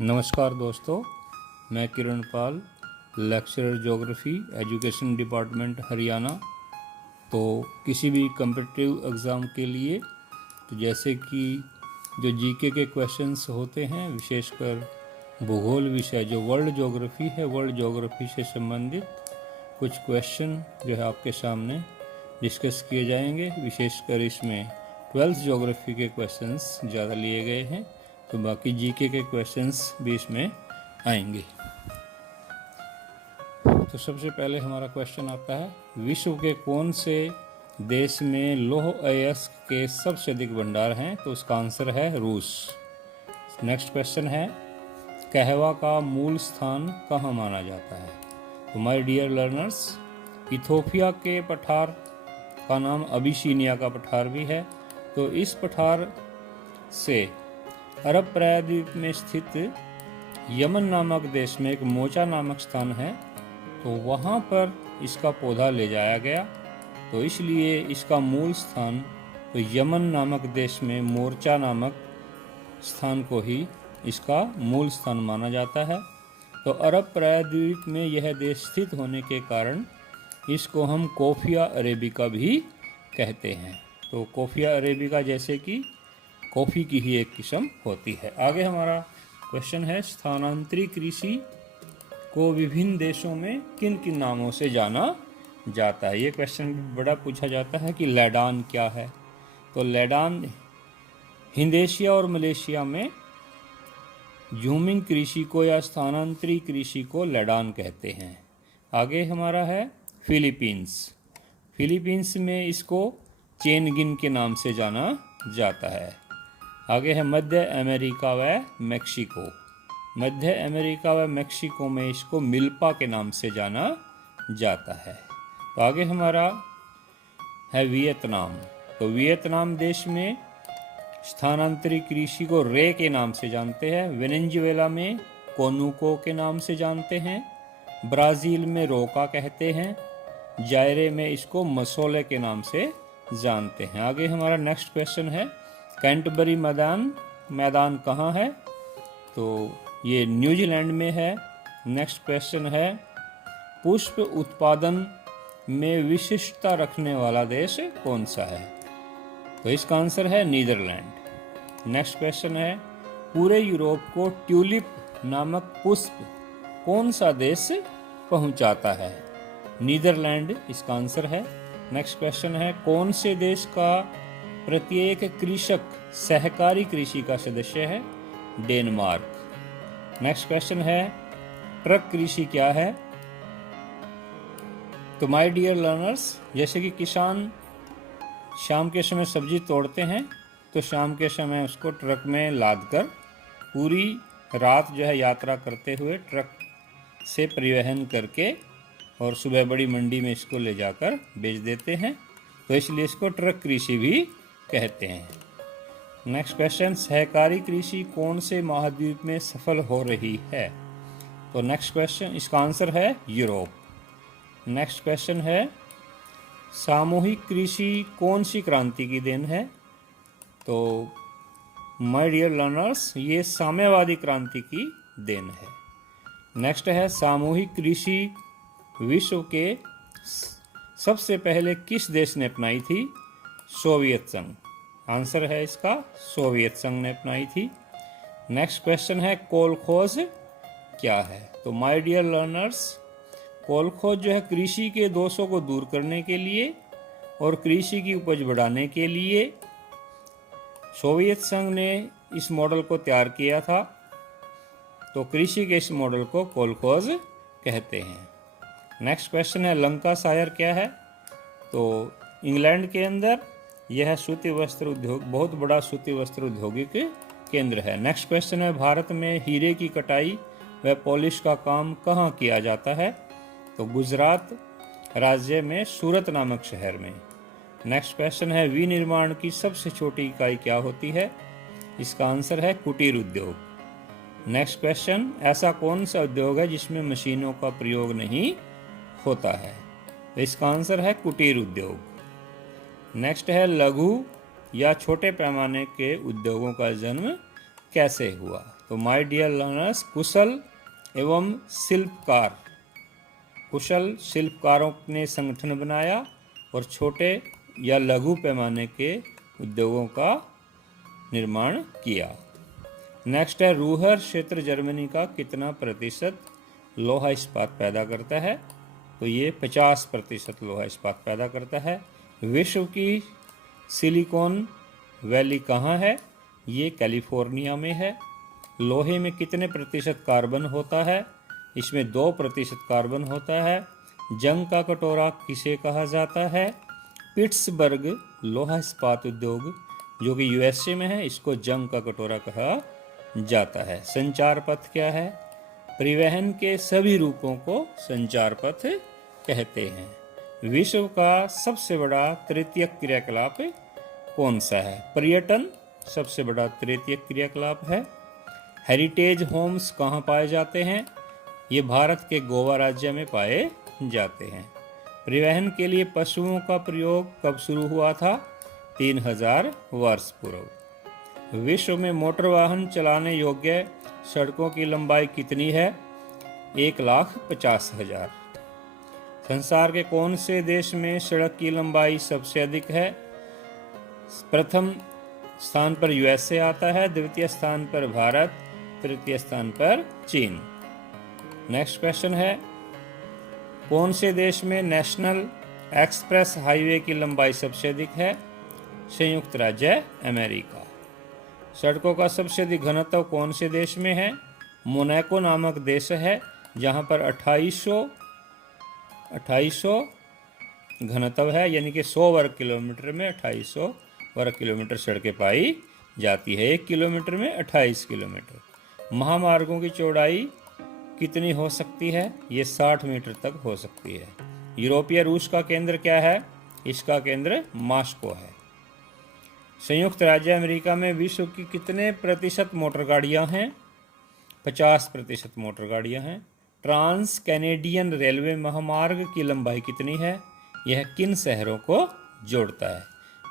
नमस्कार दोस्तों, मैं Kiran Pal, lecturer geography, education department Haryana. तो किसी भी कम्पिटिटिव एग्ज़ाम के लिए तो जैसे कि जो जीके के क्वेश्चंस होते हैं, विशेषकर भूगोल विषय जो वर्ल्ड ज्योग्राफी है, वर्ल्ड ज्योग्राफी से संबंधित कुछ क्वेश्चन जो है आपके सामने डिस्कस किए जाएंगे। विशेषकर इसमें 12th ज्योग्राफी के क्वेश्चंस ज़्यादा लिए गए हैं, तो बाकी जीके के क्वेश्चंस भी इसमें आएंगे। तो सबसे पहले हमारा क्वेश्चन आता है, विश्व के कौन से देश में लौह अयस्क के सबसे अधिक भंडार हैं? तो उसका आंसर है रूस। नेक्स्ट क्वेश्चन है, कहवा का मूल स्थान कहाँ माना जाता है? तो माय डियर लर्नर्स, इथोपिया के पठार का नाम अबिसिनिया का पठार भी है। तो इस पठार से अरब प्रायद्वीप में स्थित यमन नामक देश में एक मोचा नामक स्थान है, तो वहाँ पर इसका पौधा ले जाया गया। तो इसलिए इसका मूल स्थान तो यमन नामक देश में मोर्चा नामक स्थान को ही इसका मूल स्थान माना जाता है। तो अरब प्रायद्वीप में यह देश स्थित होने के कारण इसको हम कोफिया अरेबिका भी कहते हैं। तो कोफिया अरेबिका जैसे कि कॉफ़ी की ही एक किस्म होती है। आगे हमारा क्वेश्चन है, स्थानांतरी कृषि को विभिन्न देशों में किन किन नामों से जाना जाता है? ये क्वेश्चन बड़ा पूछा जाता है कि लैडान क्या है। तो लैडान हिंदेशिया और मलेशिया में झूमिंग कृषि को या स्थानांतरी कृषि को लैडान कहते हैं। आगे हमारा है फिलीपींस। फिलीपींस में इसको चेनगिन के नाम से जाना जाता है। आगे है मध्य अमेरिका व मेक्सिको। मध्य अमेरिका व मेक्सिको में इसको मिल्पा के नाम से जाना जाता है। तो आगे हमारा है वियतनाम। तो वियतनाम देश में स्थानांतरित कृषि को रे के नाम से जानते हैं। वेनेजुएला में कोनुको के नाम से जानते हैं। ब्राज़ील में रोका कहते हैं। जायरे में इसको मसोले के नाम से जानते हैं। आगे हमारा नेक्स्ट क्वेश्चन है, कैंटरबरी मैदान कहाँ है? तो ये न्यूजीलैंड में है। नेक्स्ट क्वेश्चन है, पुष्प उत्पादन में विशिष्टता रखने वाला देश कौन सा है? तो इसका आंसर है नीदरलैंड। नेक्स्ट क्वेश्चन है, पूरे यूरोप को ट्यूलिप नामक पुष्प कौन सा देश पहुंचाता है? नीदरलैंड इसका आंसर है। नेक्स्ट क्वेश्चन है, कौन से देश का प्रत्येक कृषक सहकारी कृषि का सदस्य है? डेनमार्क। नेक्स्ट क्वेश्चन है, ट्रक कृषि क्या है? तो माय डियर लर्नर्स, जैसे कि किसान शाम के समय सब्जी तोड़ते हैं, तो शाम के समय उसको ट्रक में लादकर पूरी रात जो है यात्रा करते हुए ट्रक से परिवहन करके और सुबह बड़ी मंडी में इसको ले जाकर बेच देते हैं। तो इसलिए इसको ट्रक कृषि भी कहते हैं। नेक्स्ट क्वेश्चन, सहकारी कृषि कौन से महाद्वीप में सफल हो रही है? तो नेक्स्ट क्वेश्चन, इसका आंसर है यूरोप। नेक्स्ट क्वेश्चन है, सामूहिक कृषि कौन सी क्रांति की देन है? तो माय डियर लर्नर्स, ये साम्यवादी क्रांति की देन है। नेक्स्ट है, सामूहिक कृषि विश्व के सबसे पहले किस देश ने अपनाई थी? सोवियत संघ। आंसर है इसका सोवियत संघ ने अपनाई थी। नेक्स्ट क्वेश्चन है, कोलखोज क्या है? तो माय डियर लर्नर्स, कोलखोज जो है कृषि के दोषों को दूर करने के लिए और कृषि की उपज बढ़ाने के लिए सोवियत संघ ने इस मॉडल को तैयार किया था। तो कृषि के इस मॉडल को कोलखोज कहते हैं। नेक्स्ट क्वेश्चन है, लंकाशायर क्या है? तो इंग्लैंड के अंदर यह सूती वस्त्र उद्योग, बहुत बड़ा सूती वस्त्र औद्योगिक केंद्र है। नेक्स्ट क्वेश्चन है, भारत में हीरे की कटाई व पॉलिश का काम कहाँ किया जाता है? तो गुजरात राज्य में सूरत नामक शहर में। नेक्स्ट क्वेश्चन है, विनिर्माण की सबसे छोटी इकाई क्या होती है? इसका आंसर है कुटीर उद्योग। नेक्स्ट क्वेश्चन, ऐसा कौन सा उद्योग है जिसमें मशीनों का प्रयोग नहीं होता है? तो इसका आंसर है कुटीर उद्योग। नेक्स्ट है, लघु या छोटे पैमाने के उद्योगों का जन्म कैसे हुआ? तो माय डियर लर्नर्स, कुशल एवं शिल्पकार, कुशल शिल्पकारों ने संगठन बनाया और छोटे या लघु पैमाने के उद्योगों का निर्माण किया। नेक्स्ट है, रूहर क्षेत्र जर्मनी का कितना प्रतिशत लोहा इस्पात पैदा करता है? तो ये 50% लोहा इस्पात पैदा करता है। विश्व की सिलिकॉन वैली कहाँ है? ये कैलिफोर्निया में है। लोहे में कितने प्रतिशत कार्बन होता है? इसमें 2% कार्बन होता है। जंग का कटोरा किसे कहा जाता है? पिट्सबर्ग लोहा इस्पात उद्योग जो कि यूएसए में है, इसको जंग का कटोरा कहा जाता है। संचार पथ क्या है? परिवहन के सभी रूपों को संचार पथ कहते हैं। विश्व का सबसे बड़ा तृतीयक क्रियाकलाप कौन सा है? पर्यटन सबसे बड़ा तृतीयक क्रियाकलाप है। हेरिटेज होम्स कहाँ पाए जाते हैं? ये भारत के गोवा राज्य में पाए जाते हैं। परिवहन के लिए पशुओं का प्रयोग कब शुरू हुआ था? 3000 वर्ष पूर्व। विश्व में मोटर वाहन चलाने योग्य सड़कों की लंबाई कितनी है? 1,50,000। संसार के कौन से देश में सड़क की लंबाई सबसे अधिक है? प्रथम स्थान पर यूएसए आता है, द्वितीय स्थान पर भारत, तृतीय स्थान पर चीन। नेक्स्ट क्वेश्चन है, कौन से देश में नेशनल एक्सप्रेस हाईवे की लंबाई सबसे अधिक है? संयुक्त राज्य अमेरिका। सड़कों का सबसे अधिक घनत्व कौन से देश में है? मोनाको नामक देश है, जहां पर 2800 घनत्व है, यानी कि 100 वर्ग किलोमीटर में 2800 वर्ग किलोमीटर सड़कें पाई जाती है। 1 किलोमीटर में 28 किलोमीटर। महामार्गों की चौड़ाई कितनी हो सकती है? ये 60 मीटर तक हो सकती है। यूरोपीय रूस का केंद्र क्या है? इसका केंद्र मॉस्को है। संयुक्त राज्य अमेरिका में विश्व की कितने प्रतिशत मोटर गाड़ियां हैं? 50% मोटर गाड़ियां हैं। ट्रांस कैनेडियन रेलवे महामार्ग की लंबाई कितनी है? यह किन शहरों को जोड़ता है?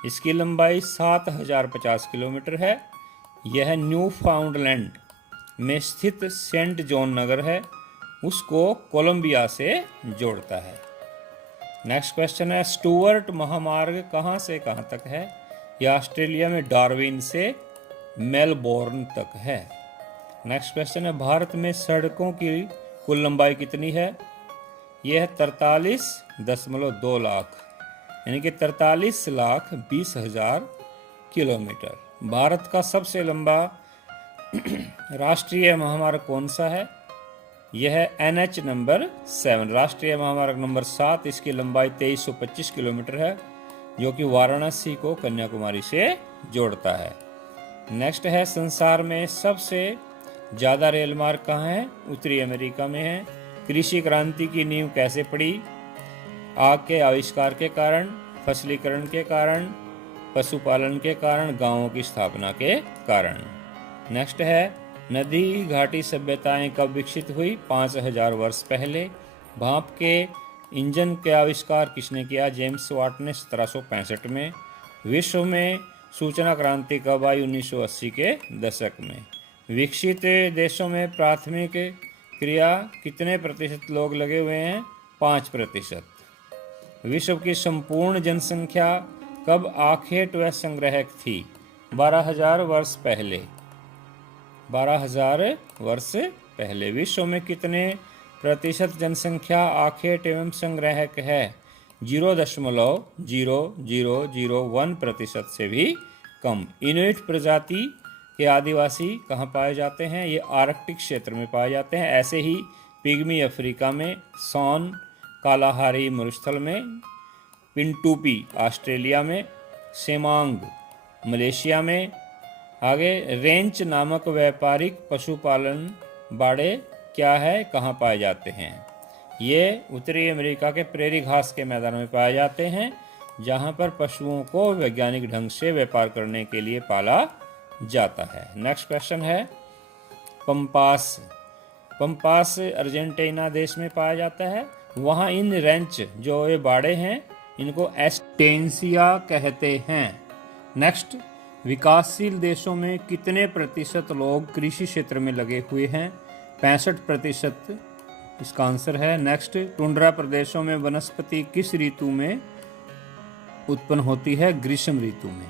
इसकी लंबाई 7050 किलोमीटर है। यह न्यू फाउंडलैंड में स्थित सेंट जॉन नगर है, उसको कोलंबिया से जोड़ता है। नेक्स्ट क्वेश्चन है, स्टुअर्ट महामार्ग कहाँ से कहाँ तक है? यह ऑस्ट्रेलिया में डार्विन से मेलबोर्न तक है। नेक्स्ट क्वेश्चन है, भारत में सड़कों की कुल लंबाई कितनी है? यह 43.2 लाख, यानी कि 43,20,000 किलोमीटर। भारत का सबसे लंबा राष्ट्रीय महामार्ग कौन सा है? यह NH नंबर 7, राष्ट्रीय महामार्ग नंबर 7। इसकी लंबाई 2325 किलोमीटर है, जो कि वाराणसी को कन्याकुमारी से जोड़ता है। नेक्स्ट है, संसार में सबसे ज़्यादा रेल मार्ग कहाँ है? उत्तरी अमेरिका में है। कृषि क्रांति की नींव कैसे पड़ी? आग के आविष्कार के कारण, फसलीकरण के कारण, पशुपालन के कारण, गांवों की स्थापना के कारण। नेक्स्ट है, नदी घाटी सभ्यताएं कब विकसित हुई? 5000 वर्ष पहले। भाप के इंजन का आविष्कार किसने किया? जेम्स वाट ने 1765 में। विश्व में सूचना क्रांति कब आई? 1980 के दशक में। विकसित देशों में प्राथमिक क्रिया कितने प्रतिशत लोग लगे हुए हैं? 5%। विश्व की संपूर्ण जनसंख्या कब आखेट व संग्रहक थी? 12,000 वर्ष पहले। 12,000 वर्ष पहले। विश्व में कितने प्रतिशत जनसंख्या आखेट एवं संग्राहक है? 0.0001% से भी कम। इनुइट प्रजाति के आदिवासी कहाँ पाए जाते हैं? ये आर्कटिक क्षेत्र में पाए जाते हैं। ऐसे ही पिग्मी अफ्रीका में, सॉन कालाहारी मरुस्थल में, पिंटूपी ऑस्ट्रेलिया में, सेमांग मलेशिया में। आगे, रेंच नामक व्यापारिक पशुपालन बाड़े क्या है, कहाँ पाए जाते हैं? ये उत्तरी अमेरिका के प्रेरी घास के मैदान में पाए जाते हैं, जहाँ पर पशुओं को वैज्ञानिक ढंग से व्यापार करने के लिए पाला जाता है। नेक्स्ट क्वेश्चन है, पंपास। पंपास अर्जेंटीना देश में पाया जाता है। वहाँ इन रेंच जो ये बाड़े हैं, इनको एस्टेंसिया कहते हैं। नेक्स्ट, विकासशील देशों में कितने प्रतिशत लोग कृषि क्षेत्र में लगे हुए हैं? 65% इसका आंसर है। नेक्स्ट, टुंड्रा प्रदेशों में वनस्पति किस ऋतु में उत्पन्न होती है? ग्रीष्म ऋतु में।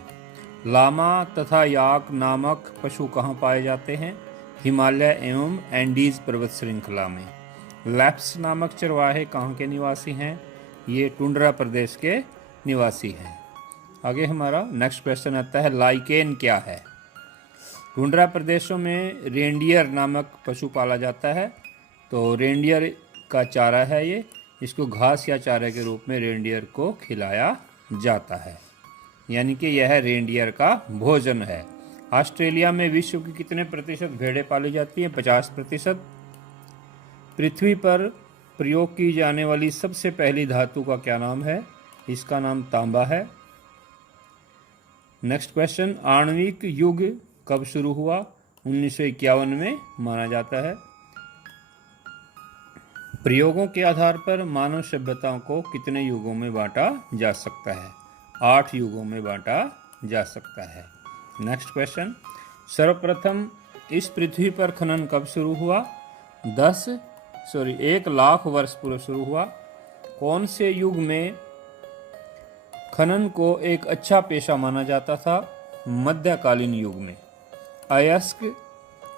लामा तथा याक नामक पशु कहाँ पाए जाते हैं? हिमालय एवं एंडीज पर्वत श्रृंखला में। लैप्स नामक चरवाहे कहाँ के निवासी हैं? ये टुंड्रा प्रदेश के निवासी हैं। आगे हमारा नेक्स्ट क्वेश्चन आता है, लाइकेन क्या है? टुंड्रा प्रदेशों में रेंडियर नामक पशु पाला जाता है। तो रेंडियर का चारा है ये, इसको घास या चारे के रूप में रेंडियर को खिलाया जाता है, यानी कि यह रेंडियर का भोजन है। ऑस्ट्रेलिया में विश्व की कितने प्रतिशत भेड़ें पाली जाती हैं? 50%। पृथ्वी पर प्रयोग की जाने वाली सबसे पहली धातु का क्या नाम है? इसका नाम तांबा है। नेक्स्ट क्वेश्चन, आणविक युग कब शुरू हुआ? 1951 में माना जाता है। प्रयोगों के आधार पर मानव सभ्यताओं को कितने युगों में बांटा जा सकता है? 8 युगों में बांटा जा सकता है। नेक्स्ट क्वेश्चन, सर्वप्रथम इस पृथ्वी पर खनन कब शुरू हुआ? 1 लाख वर्ष पूर्व शुरू हुआ। कौन से युग में खनन को एक अच्छा पेशा माना जाता था? मध्यकालीन युग में। अयस्क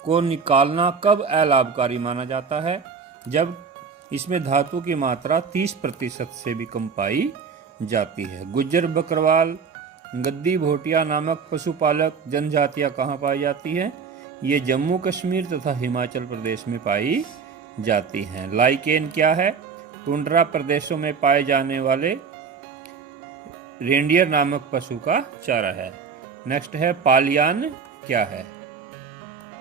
को निकालना कब अलाभकारी माना जाता है? जब इसमें धातु की मात्रा 30% से भी कम पाई जाती है। गुज्जर बकरवाल गद्दी भोटिया नामक पशुपालक जनजातियां कहाँ पाई जाती हैं? ये जम्मू कश्मीर तथा हिमाचल प्रदेश में पाई जाती हैं। लाइकेन क्या है? टुंड्रा प्रदेशों में पाए जाने वाले रेंडियर नामक पशु का चारा है। नेक्स्ट है, पालियान क्या है?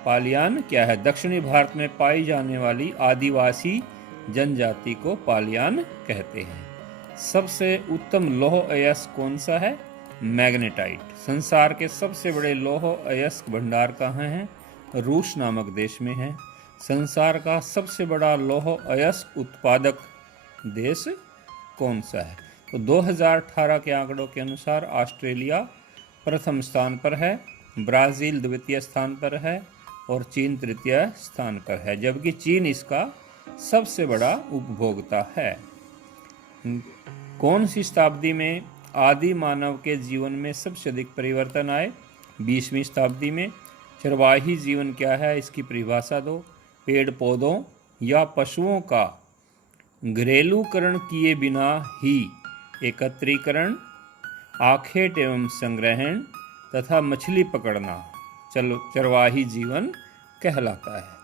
पालियान क्या है? दक्षिणी भारत में पाई जाने वाली आदिवासी जनजाति को पालियान कहते हैं। सबसे उत्तम लौह अयस्क कौन सा है? मैग्नेटाइट। संसार के सबसे बड़े लौह अयस्क भंडार कहाँ हैं? रूस नामक देश में है। संसार का सबसे बड़ा लौह अयस्क उत्पादक देश कौन सा है? तो 2018 के आंकड़ों के अनुसार ऑस्ट्रेलिया प्रथम स्थान पर है, ब्राज़ील द्वितीय स्थान पर है और चीन तृतीय स्थान पर है, जबकि चीन इसका सबसे बड़ा उपभोक्ता है। कौन सी शताब्दी में आदि मानव के जीवन में सबसे अधिक परिवर्तन आए? 20वीं शताब्दी में। चरवाही जीवन क्या है? इसकी परिभाषा दो। पेड़ पौधों या पशुओं का घरेलूकरण किए बिना ही एकत्रीकरण, आखेट एवं संग्रहण तथा मछली पकड़ना चरवाही जीवन कहलाता है।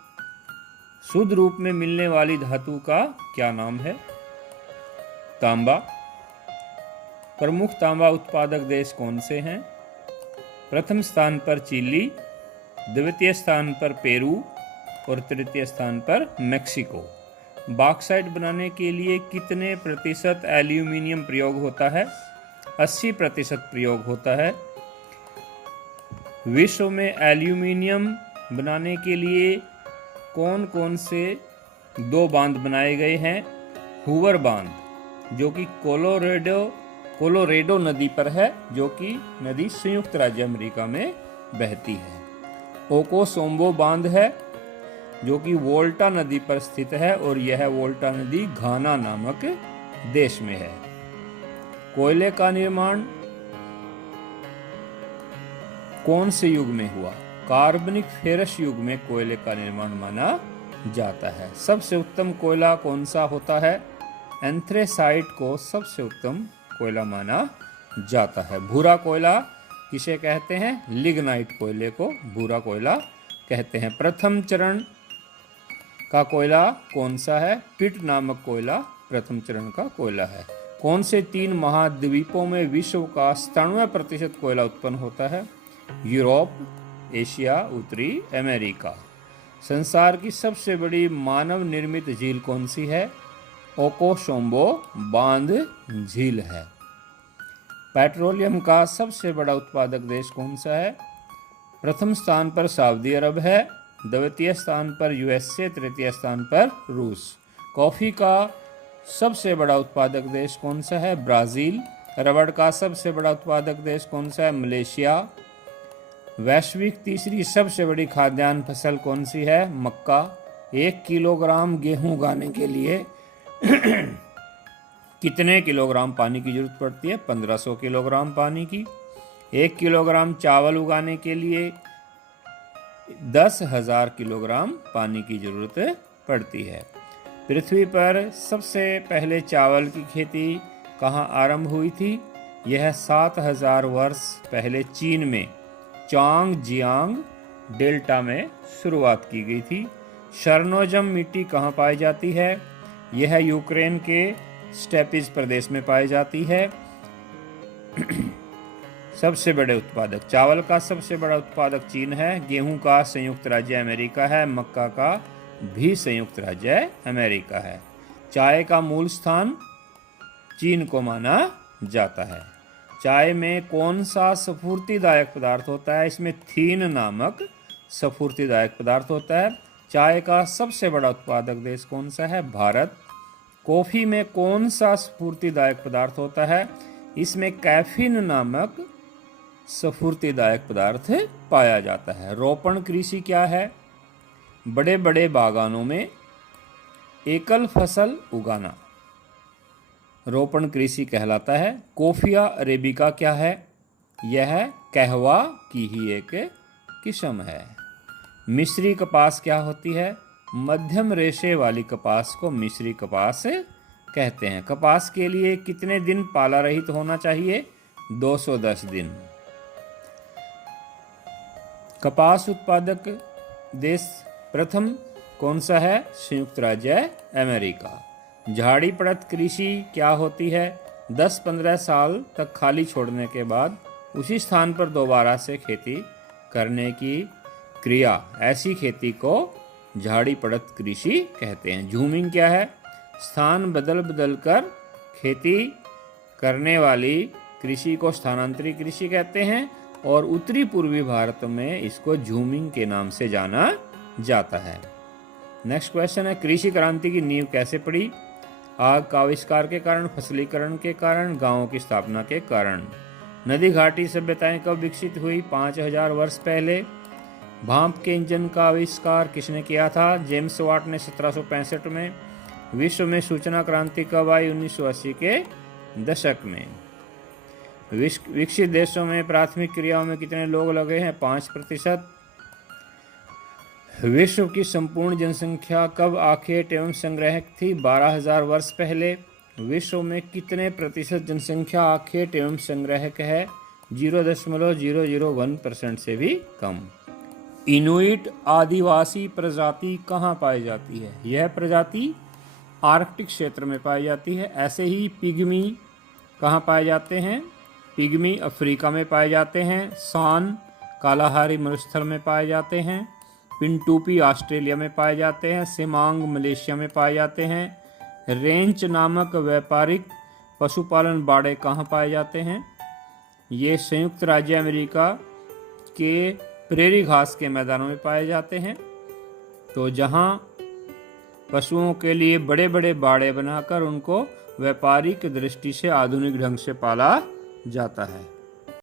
शुद्ध रूप में मिलने वाली धातु का क्या नाम है? तांबा। प्रमुख तांबा उत्पादक देश कौन से हैं? प्रथम स्थान पर चिली, द्वितीय स्थान पर पेरू और तृतीय स्थान पर मेक्सिको। बॉक्साइट बनाने के लिए कितने प्रतिशत एल्यूमिनियम प्रयोग होता है? 80% प्रयोग होता है। विश्व में एल्यूमिनियम बनाने के लिए कौन कौन से 2 बांध बनाए गए हैं? हूवर बांध, जो कि कोलोरेडो नदी पर है, जो कि नदी संयुक्त राज्य अमेरिका में बहती है। ओकोसोम्बो बांध है, जो कि वोल्टा नदी पर स्थित है और यह वोल्टा नदी घाना नामक देश में है। कोयले का निर्माण कौन से युग में हुआ? कार्बनिक फेरस युग में कोयले का निर्माण माना जाता है। सबसे उत्तम कोयला कौन सा होता है? एंथ्रेसाइट को सबसे उत्तम कोयला माना जाता है। भूरा कोयला किसे कहते हैं? लिग्नाइट कोयले को भूरा कोयला कहते हैं। प्रथम चरण का कोयला कौन सा है? पिट नामक कोयला प्रथम चरण का कोयला है। कौन से 3 महाद्वीपों में विश्व का 97% कोयला उत्पन्न होता है? यूरोप, एशिया, उत्तरी अमेरिका। संसार की सबसे बड़ी मानव निर्मित झील कौन सी है? ओकोसोम्बो बांध झील है। पेट्रोलियम का सबसे बड़ा उत्पादक देश कौन सा है? प्रथम स्थान पर सऊदी अरब है, द्वितीय स्थान पर यूएसए, तृतीय स्थान पर रूस। कॉफ़ी का सबसे बड़ा उत्पादक देश कौन सा है? ब्राज़ील। रबड़ का सबसे बड़ा उत्पादक देश कौन सा है? मलेशिया। वैश्विक तीसरी सबसे बड़ी खाद्यान्न फसल कौन सी है? मक्का। 1 किलोग्राम गेहूं उगाने के लिए कितने किलोग्राम पानी की जरूरत पड़ती है? 1500 किलोग्राम पानी की। 1 किलोग्राम चावल उगाने के लिए 10,000 किलोग्राम पानी की जरूरत पड़ती है। पृथ्वी पर सबसे पहले चावल की खेती कहाँ आरंभ हुई थी? यह 7,000 वर्ष पहले चीन में चांगजियांग डेल्टा में शुरुआत की गई थी। शरनोजम मिट्टी कहाँ पाई जाती है? यह यूक्रेन के स्टेपिज प्रदेश में पाई जाती है। सबसे बड़े उत्पादक, चावल का सबसे बड़ा उत्पादक चीन है। गेहूं का संयुक्त राज्य अमेरिका है। मक्का का भी संयुक्त राज्य अमेरिका है। चाय का मूल स्थान चीन को माना जाता है। चाय में कौन सा स्फूर्तिदायक पदार्थ होता है? इसमें थीन नामक स्फूर्तिदायक पदार्थ होता है। चाय का सबसे बड़ा उत्पादक देश कौन सा है? भारत। कॉफी में कौन सा स्फूर्तिदायक पदार्थ होता है? इसमें कैफीन नामक स्फूर्तिदायक पदार्थ पाया जाता है। रोपण कृषि क्या है? बड़े बड़े बागानों में एकल फसल उगाना रोपण कृषि कहलाता है। कोफिया अरेबिका क्या है? यह कहवा की ही एक किस्म है। मिस्री कपास क्या होती है? मध्यम रेशे वाली कपास को मिस्री कपास कहते हैं। कपास के लिए कितने दिन पाला रहित होना चाहिए? 210 दिन। कपास उत्पादक देश प्रथम कौन सा है? संयुक्त राज्य अमेरिका। झाड़ी पड़त कृषि क्या होती है? 10-15 साल तक खाली छोड़ने के बाद उसी स्थान पर दोबारा से खेती करने की क्रिया, ऐसी खेती को झाड़ी पड़त कृषि कहते हैं। झूमिंग क्या है? स्थान बदल बदल कर खेती करने वाली कृषि को स्थानांतरी कृषि कहते हैं और उत्तरी पूर्वी भारत में इसको झूमिंग के नाम से जाना जाता है। नेक्स्ट क्वेश्चन है, कृषि क्रांति की नींव कैसे पड़ी? आग का आविष्कार के कारण, फसलीकरण के कारण, गांवों की स्थापना के कारण। नदी घाटी सभ्यताएं कब विकसित हुई? 5000 वर्ष पहले। भाप के इंजन का आविष्कार किसने किया था? जेम्स वाट ने 1765 में। विश्व में सूचना क्रांति कब आई? 1980 के दशक में। विकसित देशों में प्राथमिक क्रियाओं में कितने लोग लगे हैं? 5%। विश्व की संपूर्ण जनसंख्या कब आखेट एवं संग्रहक थी? 12,000 वर्ष पहले। विश्व में कितने प्रतिशत जनसंख्या आखेट एवं संग्रहक है? 0.001% से भी कम। इनुइट आदिवासी प्रजाति कहाँ पाई जाती है? यह प्रजाति आर्कटिक क्षेत्र में पाई जाती है। ऐसे ही पिग्मी कहाँ पाए जाते हैं? पिग्मी अफ्रीका में पाए जाते हैं। सान कालाहारी मरुस्थल में पाए जाते हैं। पिंटूपी ऑस्ट्रेलिया में पाए जाते हैं। सिमांग मलेशिया में पाए जाते हैं। रेंच नामक व्यापारिक पशुपालन बाड़े कहाँ पाए जाते हैं? ये संयुक्त राज्य अमेरिका के प्रेरी घास के मैदानों में पाए जाते हैं। तो जहाँ पशुओं के लिए बड़े बड़े बाड़े बनाकर उनको व्यापारिक दृष्टि से आधुनिक ढंग से पाला जाता है।